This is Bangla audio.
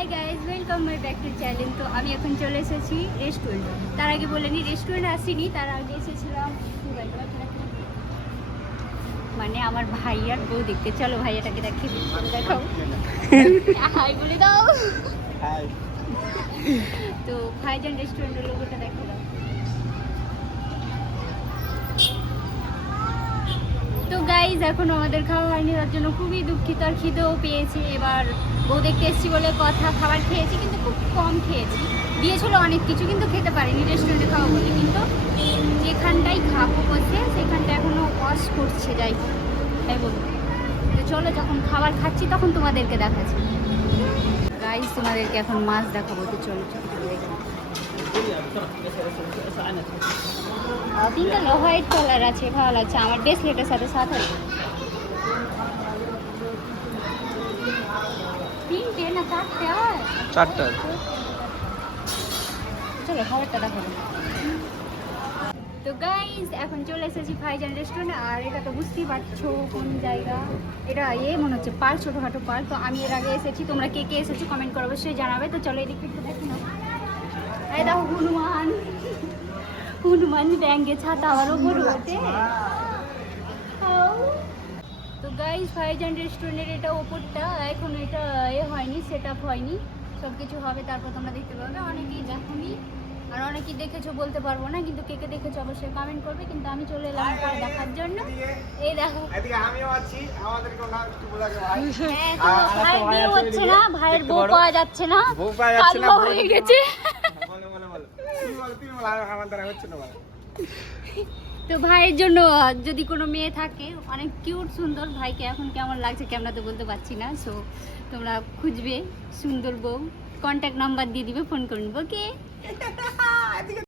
Hi guys, welcome my back to channel. তো আমি এখন চলে এসেছি রেস্টুরেন্টে। তার আগে বলেনি রেস্টুরেন্টে আসিনি, তার আগে এসেছিলাম মানে আমার ভাইয়ার বউ দেখতে। চলো ভাইয়াটাকে দেখাও। হাই বলে দাও। তো ভাইজান রেস্টুরেন্টের লোগোটা দেখো দাও। তো গাইজ এখন আমাদের খাওয়া হয়নি, তার জন্য খুবই দুঃখিত আর খিদেও পেয়েছি। এবার বউ দেখতে এসেছি বলে কথা, খাবার খেয়েছি কিন্তু খুব কম খেয়েছি। দিয়েছিল অনেক কিছু কিন্তু খেতে পারিনি রেস্টুরেন্টে খাওয়া বলে। কিন্তু যেখানটাই খাবো বসে সেখানটা এখনও ওয়াশ করছে, যাই তাই বলবো। তো চলো যখন খাবার খাচ্ছি তখন তোমাদেরকে দেখাচ্ছি। গাইজ তোমাদেরকে এখন মাছ দেখাবো, তো চলো চলো দেখো। তিনটা হোয়াইট কালার আছে, ভালো লাগছে আমার ব্রেসলেটের সাথে সাথে। তিনটে না চারটে হয়? চারটা। চলো খাবারটা দেখো। তো গাইজ এখন চলে এসেছি ভাইজান রেস্টুরেন্ট। আর এটা তো বুঝতেই পারছো কোন জায়গা। এটা মনে হচ্ছে পার্ক, ছোটোখাটো পার্ক। তো আমি এর আগে এসেছি, তোমরা কে কে এসেছো কমেন্ট করে অবশ্যই জানাবে। তো চলো এদিকে একটু দেখো না। এই দেখো হনুমান ব্যাঙ্গে ছাতা আবার ওপর ওঠে। তো গাইজ ভাইজান রেস্টুরেন্টের এটা ওপরটা এখন এটা হয়নি, সেট আপ হয়নি। সব কিছু হবে তারপর তোমরা দেখতে পাবে। অনেকেই দেখোনি আর অনেকেই দেখেছো, বলতে পারবো না, কিন্তু কে কে দেখেছো অবশ্যই কমেন্ট করবে। কিন্তু আমি চলে এলাম পরে দেখার জন্য। এই দেখো আমিও আছি, আমাদেরকে না একটু বলাকে ভাই। হ্যাঁ, তো ভাইয়ের বিয়ে হচ্ছে না, ভাইয়ের বউ পাওয়া যাচ্ছে না, বউ পাওয়া যাচ্ছে না, কালো হয়ে গেছে। বলো তুমি বলো আমার দ্বারা হচ্ছে না বলো। তো ভাইয়ের জন্য যদি কোনো মেয়ে থাকে, অনেক কিউট সুন্দর, ভাইকে এখন কেমন লাগছে ক্যামেরাতে বলতে পারছি না। সো তোমরা খুঁজবে সুন্দর বউ, কন্ট্যাক্ট নাম্বার দিয়ে দিবে, ফোন করে নিবো। ওকে।